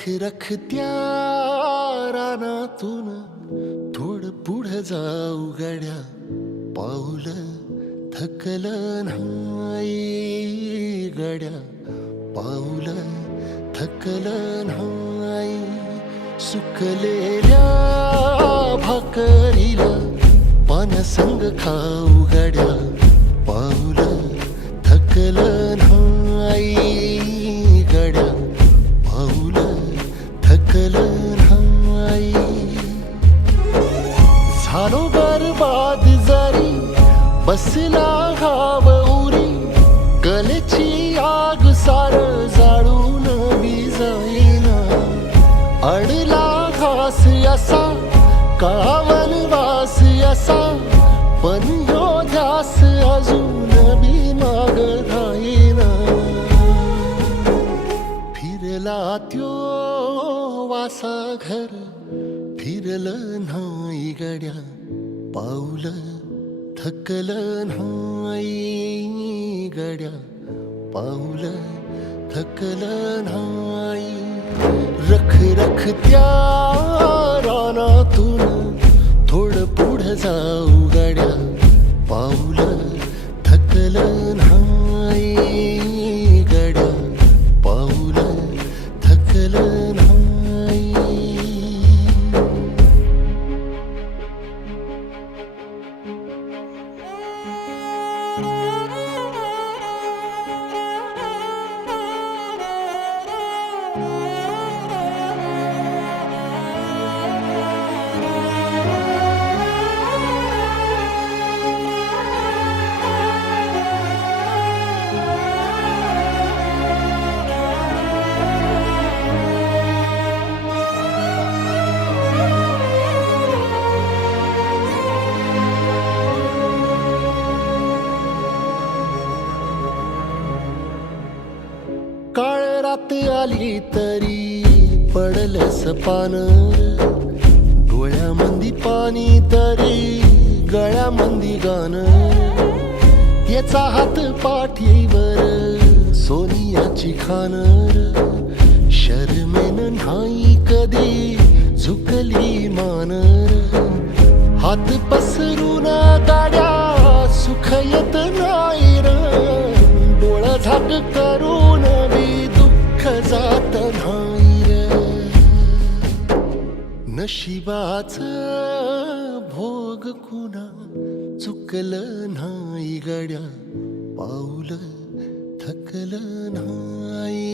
रखरखत्या रानातून थोडं पुढं जाऊ गड्या, पाऊल थकलं नाही गड्या, पाऊल थकलं नाही. सुकलेल्या भाकरीला पानसंग खाऊ गड्या, पाऊल थकलं नाही गड्या, पाऊल थकलं नाही. झालो बरबाद जरी बसला घाव उरी, कलेची आग सार जाळून विजाईना. अडला घास असा काळावन वास असा, पण ह्यो ध्यास अजून बी माग राहीना. फिरला त्यो वासा घर, फिरलं नाही गड्या, पाऊल थकलं नाही गड्या, पाऊल थकलं नाही. रखरखत्या रानातून थोडं पुढं जाऊ गड्या, पाऊल थकलं नाही गड्या, पाऊल थकलं नाही. काळ रात आली तरी पडलंस पान, डोळ्यामंदी पाणी तरी गळ्यामंदी गाणं. त्याचा हात पाठीवर सोनियाची खानर, शर्मेन नाही कधी झुकली मानर. हात पसरून गाड्या सुख येत नाही र, डोळा झाक करून बी दुःख जात नाही र. नशिबाचं भोग कुणा चुकलं नाही गड्या, पाऊल थकलं नाही.